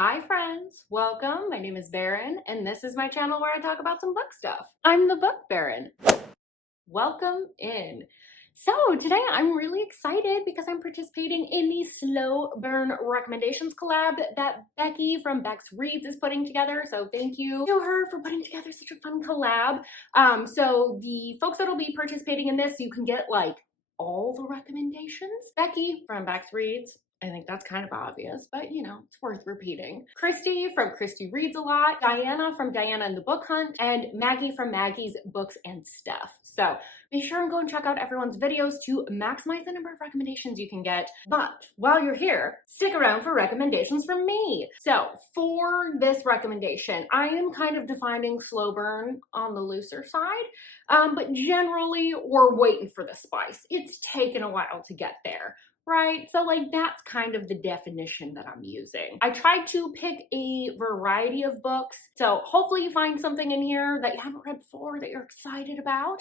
Hi friends, welcome. My name is Baron and this is my channel where I talk about some book stuff. I'm the Book Baron. Welcome in. So today I'm really excited because I'm participating in the Slow Burn Recommendations collab that Beccie from Beccie Reads is putting together. So thank you to her for putting together such a fun collab. So the folks that'll be participating in this, you can get like all the recommendations. Beccie from Beccie Reads. I think that's kind of obvious, but you know, it's worth repeating. Christi from Christi Reads a Lot, Diana from Diana and the Book Hunt, and Maggie from Maggie's Books and Stuff. So be sure and go and check out everyone's videos to maximize the number of recommendations you can get. But while you're here, stick around for recommendations from me. So for this recommendation, I am kind of defining slow burn on the looser side, but generally we're waiting for the spice. It's taken a while to get there. Right? So like that's kind of the definition that I'm using. I tried to pick a variety of books. So hopefully you find something in here that you haven't read before that you're excited about.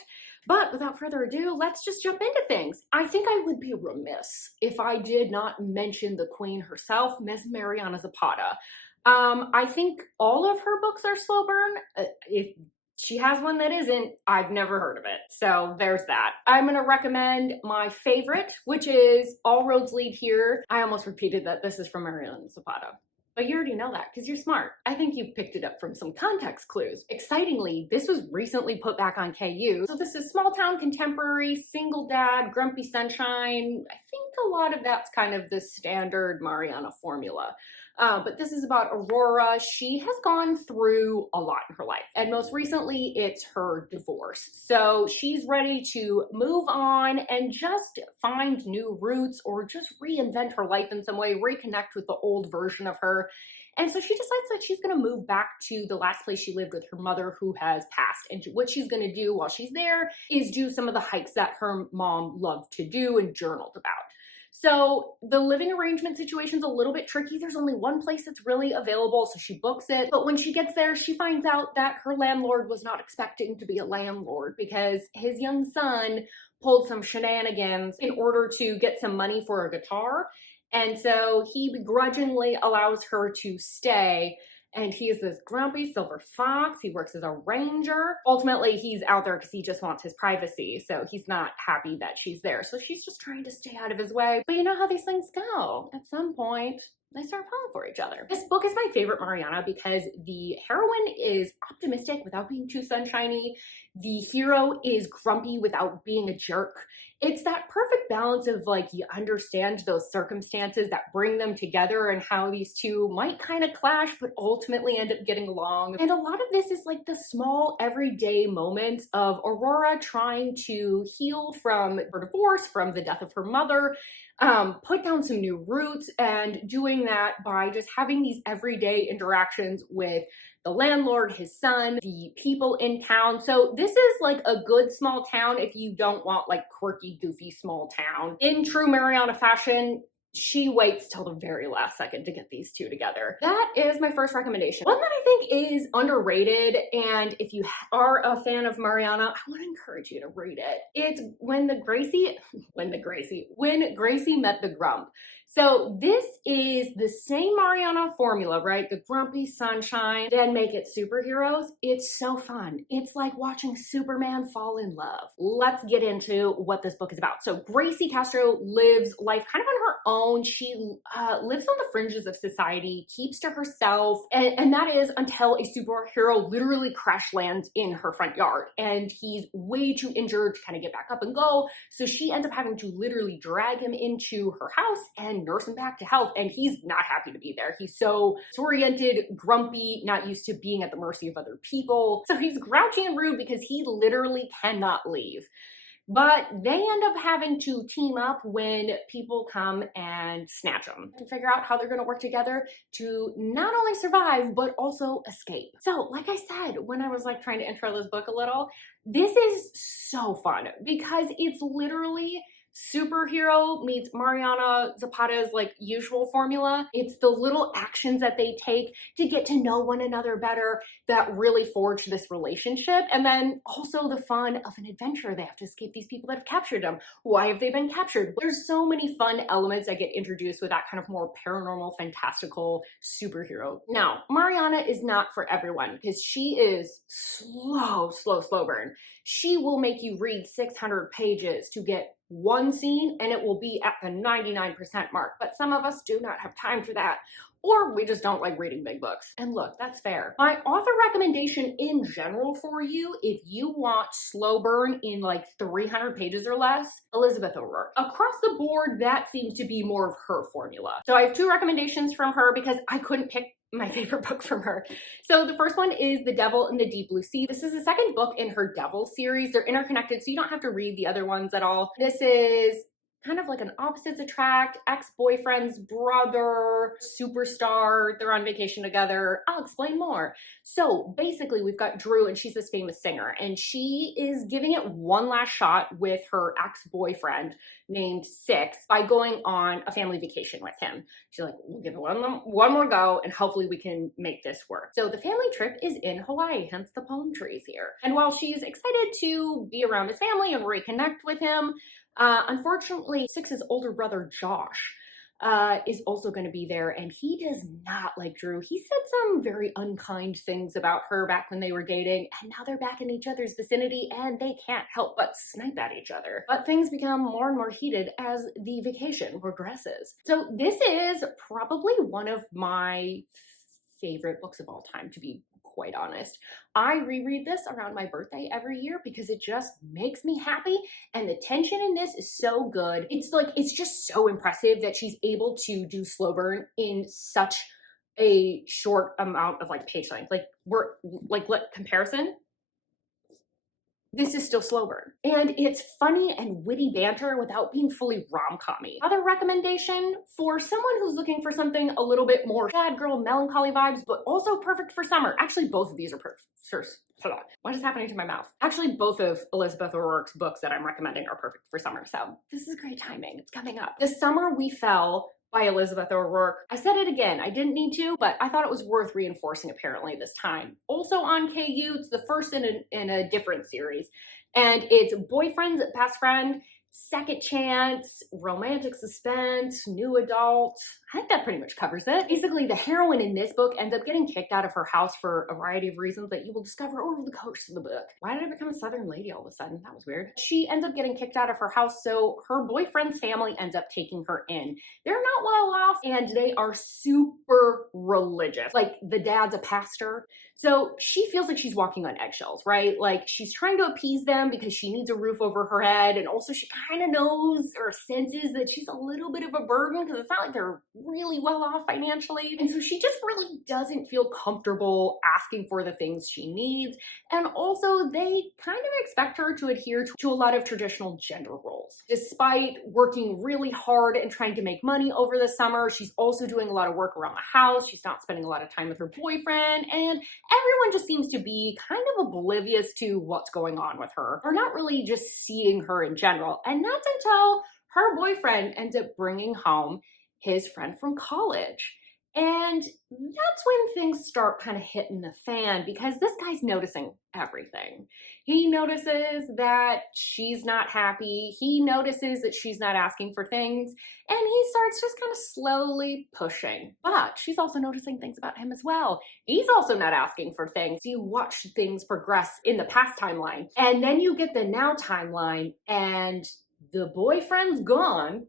But without further ado, let's just jump into things. I think I would be remiss if I did not mention the queen herself, Ms. Mariana Zapata. I think all of her books are slow burn. If she has one that isn't, I've never heard of it. So there's that. I'm gonna recommend my favorite, which is All Roads Lead Here. I almost repeated that this is from Mariana Zapata. But you already know that because you're smart. I think you've picked it up from some context clues. Excitingly, this was recently put back on KU. So this is small town contemporary, single dad, grumpy sunshine. I think a lot of that's kind of the standard Mariana formula. But this is about Aurora. She has gone through a lot in her life. And most recently, it's her divorce. So she's ready to move on and just find new roots or just reinvent her life in some way, reconnect with the old version of her. And so she decides that she's going to move back to the last place she lived with her mother who has passed. And what she's going to do while she's there is do some of the hikes that her mom loved to do and journaled about. So the living arrangement situation's a little bit tricky. There's only one place that's really available, so she books it. But when she gets there, she finds out that her landlord was not expecting to be a landlord because his young son pulled some shenanigans in order to get some money for a guitar. And so he begrudgingly allows her to stay. And he is this grumpy silver fox. He works as a ranger. Ultimately, he's out there because he just wants his privacy. So he's not happy that she's there. So she's just trying to stay out of his way. But you know how these things go. At some point, they start falling for each other. This book is my favorite Mariana because the heroine is optimistic without being too sunshiny. The hero is grumpy without being a jerk. It's that perfect balance of like, you understand those circumstances that bring them together and how these two might kind of clash, but ultimately end up getting along. And a lot of this is like the small everyday moments of Aurora trying to heal from her divorce, from the death of her mother, put down some new roots, and doing that by just having these everyday interactions with the landlord, his son, the people in town. So this is like a good small town if you don't want like quirky, goofy small town. In true Mariana fashion, she waits till the very last second to get these two together. That is my first recommendation. One that I think is underrated, and if you are a fan of Mariana, I want to encourage you to read it. It's When Gracie Met the Grump. So this is the same Mariana formula, right? The grumpy sunshine, then make it superheroes. It's so fun. It's like watching Superman fall in love. Let's get into what this book is about. So Gracie Castro lives life kind of on her own. She lives on the fringes of society, keeps to herself, and that is until a superhero literally crash lands in her front yard. And he's way too injured to kind of get back up and go. So she ends up having to literally drag him into her house and nurse him back to health, and he's not happy to be there. He's so disoriented, grumpy, not used to being at the mercy of other people. So he's grouchy and rude because he literally cannot leave. But they end up having to team up when people come and snatch them to figure out how they're going to work together to not only survive, but also escape. So like I said, when I was like trying to intro this book a little, this is so fun because it's literally superhero meets Mariana Zapata's like usual formula. It's the little actions that they take to get to know one another better that really forge this relationship. And then also the fun of an adventure. They have to escape these people that have captured them. Why have they been captured? There's so many fun elements that get introduced with that kind of more paranormal, fantastical superhero. Now, Mariana is not for everyone because she is slow burn. She will make you read 600 pages to get one scene, and it will be at the 99% mark. But some of us do not have time for that, or we just don't like reading big books. And look, that's fair. My author recommendation in general for you, if you want slow burn in like 300 pages or less, Elizabeth O'Rourke. Across the board, that seems to be more of her formula. So I have 2 recommendations from her because I couldn't pick my favorite book from her. So the first one is The Devil in the Deep Blue Sea. This is the second book in her Devil series. They're interconnected, so you don't have to read the other ones at all. This is kind of like an opposites attract, ex-boyfriend's brother, superstar. They're on vacation together. I'll explain more. So basically we've got Drew, and she's this famous singer, and she is giving it one last shot with her ex-boyfriend named Six by going on a family vacation with him. She's like, we'll give it one more go and hopefully we can make this work. So the family trip is in Hawaii, hence the palm trees here. And while she's excited to be around his family and reconnect with him, unfortunately, Six's older brother, Josh, is also going to be there, and he does not like Drew. He said some very unkind things about her back when they were dating, and now they're back in each other's vicinity, and they can't help but snipe at each other. But things become more and more heated as the vacation progresses. So this is probably one of my favorite books of all time, to be quite honest. I reread this around my birthday every year because it just makes me happy, and the tension in this is so good. It's just so impressive that she's able to do slow burn in such a short amount of like page length. Comparison, this is still slow burn. And it's funny and witty banter without being fully rom-com-y. Other recommendation for someone who's looking for something a little bit more sad girl melancholy vibes, but also perfect for summer. Actually, both of these are perfect. What is happening to my mouth? Actually, both of Elizabeth O'Rourke's books that I'm recommending are perfect for summer. So this is great timing. It's coming up. The Summer We Fell by Elizabeth O'Rourke. I said it again, I didn't need to, but I thought it was worth reinforcing apparently this time. Also on KU, it's the first in a different series, and it's boyfriend's best friend, second chance, romantic suspense, new adult. I think that pretty much covers it. Basically, the heroine in this book ends up getting kicked out of her house for a variety of reasons that you will discover over the course of the book. Why did I become a Southern lady all of a sudden? That was weird. She ends up getting kicked out of her house, so her boyfriend's family ends up taking her in. They're not well off, and they are super religious. Like, the dad's a pastor, so she feels like she's walking on eggshells, right? Like, she's trying to appease them because she needs a roof over her head, and also she kind of knows or senses that she's a little bit of a burden because it's not like they're really well off financially. And so she just really doesn't feel comfortable asking for the things she needs. And also they kind of expect her to adhere to a lot of traditional gender roles. Despite working really hard and trying to make money over the summer, she's also doing a lot of work around the house. She's not spending a lot of time with her boyfriend, and everyone just seems to be kind of oblivious to what's going on with her, or not really just seeing her in general. And that's until her boyfriend ends up bringing home his friend from college. And that's when things start kind of hitting the fan, because this guy's noticing everything. He notices that she's not happy. He notices that she's not asking for things. And he starts just kind of slowly pushing. But she's also noticing things about him as well. He's also not asking for things. You watch things progress in the past timeline. And then you get the now timeline, and the boyfriend's gone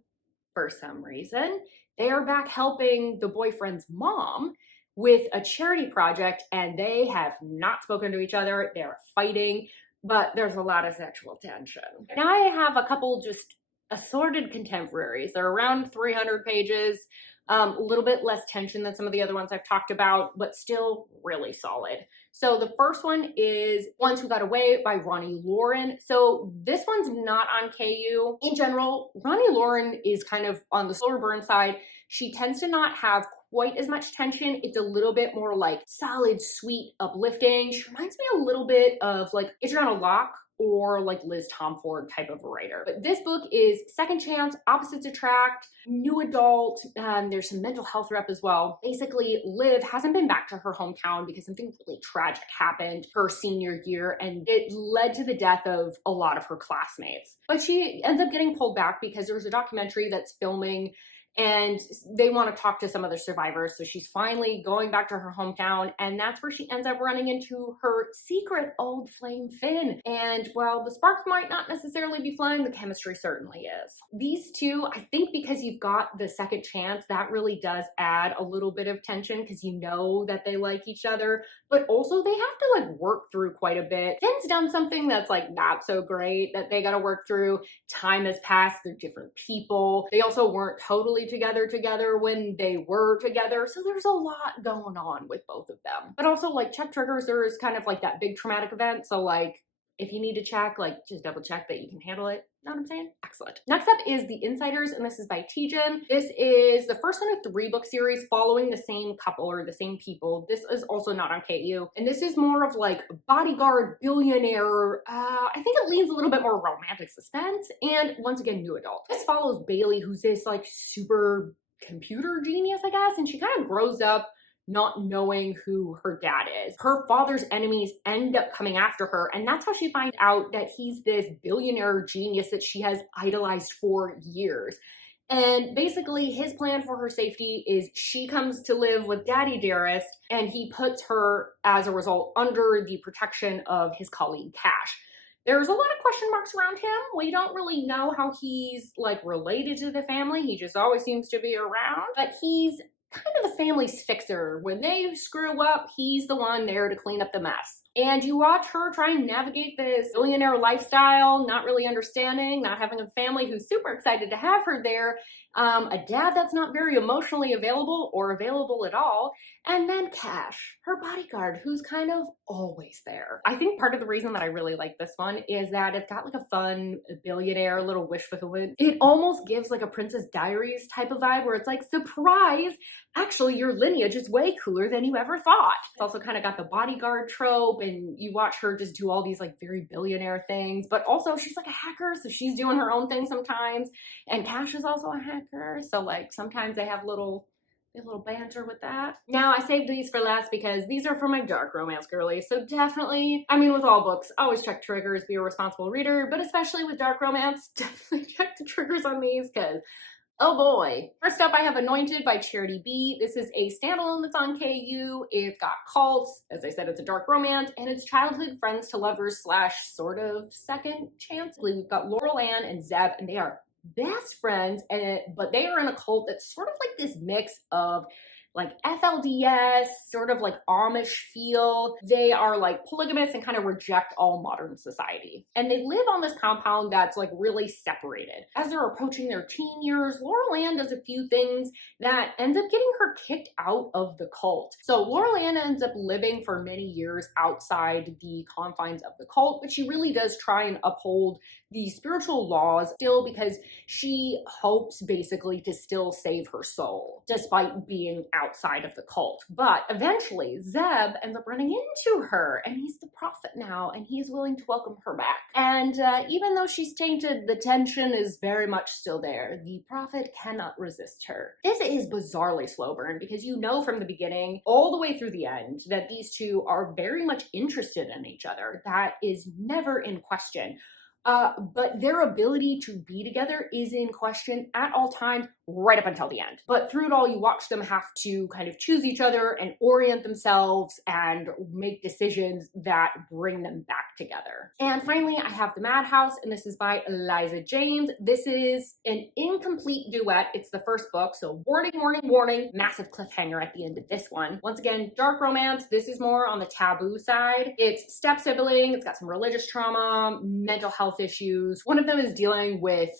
for some reason. They are back helping the boyfriend's mom with a charity project, and they have not spoken to each other. They're fighting, but there's a lot of sexual tension. Now I have a couple just assorted contemporaries. They're around 300 pages, a little bit less tension than some of the other ones I've talked about, but still really solid. So the first one is Ones Who Got Away by Ronnie Lauren. So this one's not on KU. In general, Ronnie Lauren is kind of on the slower burn side. She tends to not have quite as much tension. It's a little bit more like solid, sweet, uplifting. She reminds me a little bit of like Adriana Locke or like Liz Tomford type of writer. But this book is second chance, opposites attract, new adult, there's some mental health rep as well. Basically, Liv hasn't been back to her hometown because something really tragic happened her senior year, and it led to the death of a lot of her classmates. But she ends up getting pulled back because there's a documentary that's filming and they want to talk to some of the survivors. So she's finally going back to her hometown, and that's where she ends up running into her secret old flame Finn. And while the sparks might not necessarily be flying, the chemistry certainly is. These two, I think because you've got the second chance, that really does add a little bit of tension because you know that they like each other, but also they have to like work through quite a bit. Finn's done something that's like not so great that they got to work through. Time has passed, they're different people. They also weren't totally together when they were together. So there's a lot going on with both of them. But also like check triggers, there is kind of like that big traumatic event. So like if you need to check, like just double check that you can handle it. Know what I'm saying? Excellent. Next up is The Insiders, and this is by Tejan. This is the first in a 3-book series following the same couple or the same people. This is also not on KU. And this is more of like bodyguard, billionaire. I think it leans a little bit more romantic suspense. And once again, new adult. This follows Bailey, who's this like super computer genius, I guess. And she kind of grows up not knowing who her dad is. Her father's enemies end up coming after her, and that's how she finds out that he's this billionaire genius that she has idolized for years. And basically his plan for her safety is she comes to live with Daddy Dearest, and he puts her, as a result, under the protection of his colleague Cash. There's a lot of question marks around him. We don't really know how he's like related to the family. He just always seems to be around, but he's kind of the family's fixer. When they screw up, he's the one there to clean up the mess. And you watch her try and navigate this billionaire lifestyle, not really understanding, not having a family who's super excited to have her there, a dad that's not very emotionally available or available at all, and then Cash, her bodyguard, who's kind of always there. I think part of the reason that I really like this one is that it's got like a fun billionaire little wish fulfillment. It almost gives like a Princess Diaries type of vibe where it's like, surprise, actually your lineage is way cooler than you ever thought. It's also kind of got the bodyguard trope, and you watch her just do all these like very billionaire things, but also she's like a hacker, so she's doing her own thing sometimes, and Cash is also a hacker, so like sometimes they have a little banter with that. Now I saved these for last because these are for my dark romance girlies, so definitely, I mean with all books, always check triggers, be a responsible reader, but especially with dark romance, definitely check the triggers on these because oh boy. First up, I have Anointed by Charity B. This is a standalone that's on KU. It's got cults. As I said, it's a dark romance, and it's childhood friends to lovers / sort of second chance. We've got Laurel Ann and Zeb, and they are best friends, but they are in a cult that's sort of like this mix of like FLDS, sort of like Amish feel. They are like polygamous and kind of reject all modern society. And they live on this compound that's like really separated. As they're approaching their teen years, Laurel Ann does a few things that ends up getting her kicked out of the cult. So Laurel Ann ends up living for many years outside the confines of the cult, but she really does try and uphold the spiritual laws still because she hopes basically to still save her soul despite being outside of the cult. But eventually Zeb ends up running into her, and he's the prophet now, and he's willing to welcome her back. And even though she's tainted, the tension is very much still there. The prophet cannot resist her. This is bizarrely slow burn because you know from the beginning all the way through the end that these two are very much interested in each other. That is never in question. But their ability to be together is in question at all times, right up until the end. But through it all, you watch them have to kind of choose each other and orient themselves and make decisions that bring them back together. And finally, I have The Madhouse, and this is by Eliza James. This is an incomplete duet. It's the first book, so warning, warning, warning. Massive cliffhanger at the end of this one. Once again, dark romance. This is more on the taboo side. It's step-sibling. It's got some religious trauma, mental health issues. One of them is dealing with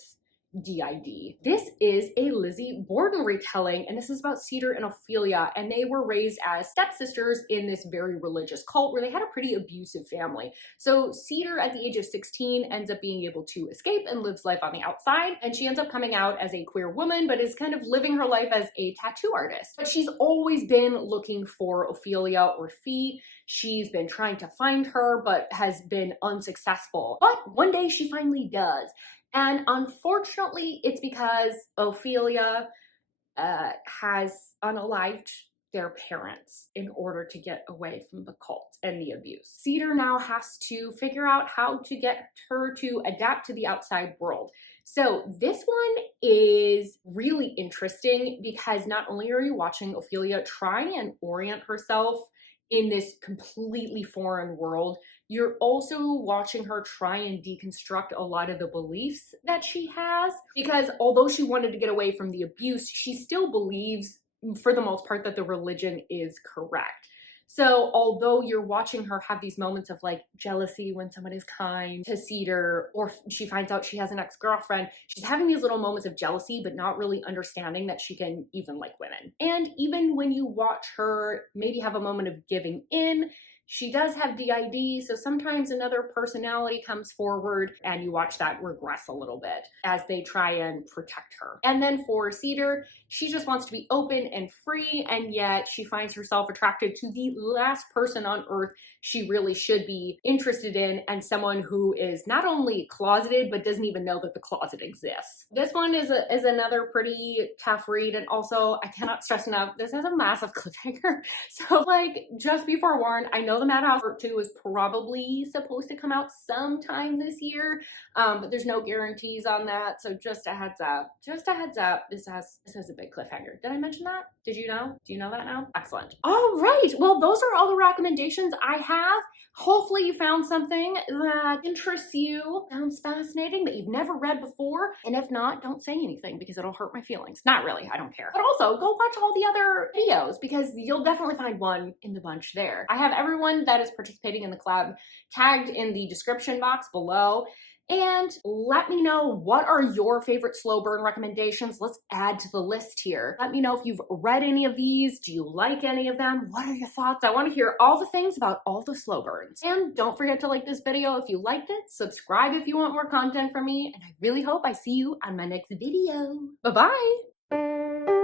DID. This is a Lizzie Borden retelling, and this is about Cedar and Ophelia, and they were raised as stepsisters in this very religious cult where they had a pretty abusive family. So Cedar, at the age of 16, ends up being able to escape and lives life on the outside, and she ends up coming out as a queer woman, but is kind of living her life as a tattoo artist. But she's always been looking for Ophelia or Fee. She's been trying to find her, but has been unsuccessful. But one day she finally does. And unfortunately, it's because Ophelia has unalived their parents in order to get away from the cult and the abuse. Cedar now has to figure out how to get her to adapt to the outside world. So this one is really interesting because not only are you watching Ophelia try and orient herself in this completely foreign world, you're also watching her try and deconstruct a lot of the beliefs that she has, because although she wanted to get away from the abuse, she still believes, for the most part, that the religion is correct. So although you're watching her have these moments of like jealousy when someone is kind to Cedar, or she finds out she has an ex-girlfriend, she's having these little moments of jealousy, but not really understanding that she can even like women. And even when you watch her maybe have a moment of giving in, she does have DID, so sometimes another personality comes forward and you watch that regress a little bit as they try and protect her. And then for Cedar, she just wants to be open and free, and yet she finds herself attracted to the last person on earth she really should be interested in, and someone who is not only closeted, but doesn't even know that the closet exists. This one is another pretty tough read, and also, I cannot stress enough, this has a massive cliffhanger. So like, just be forewarned, I know the Madhouse Part 2 is probably supposed to come out sometime this year, but there's no guarantees on that, so just a heads up. Just a heads up, this has a big cliffhanger. Did I mention that? Did you know? Do you know that now? Excellent. All right, well, those are all the recommendations I have. Hopefully you found something that interests you, sounds fascinating, that you've never read before, and if not, don't say anything because it'll hurt my feelings. Not really, I don't care. But also, go watch all the other videos because you'll definitely find one in the bunch there. I have everyone that is participating in the collab tagged in the description box below. And let me know, what are your favorite slow burn recommendations? Let's add to the list here. Let me know if you've read any of these. Do you like any of them? What are your thoughts? I want to hear all the things about all the slow burns. And don't forget to like this video if you liked it. Subscribe if you want more content from me. And I really hope I see you on my next video. Bye-bye.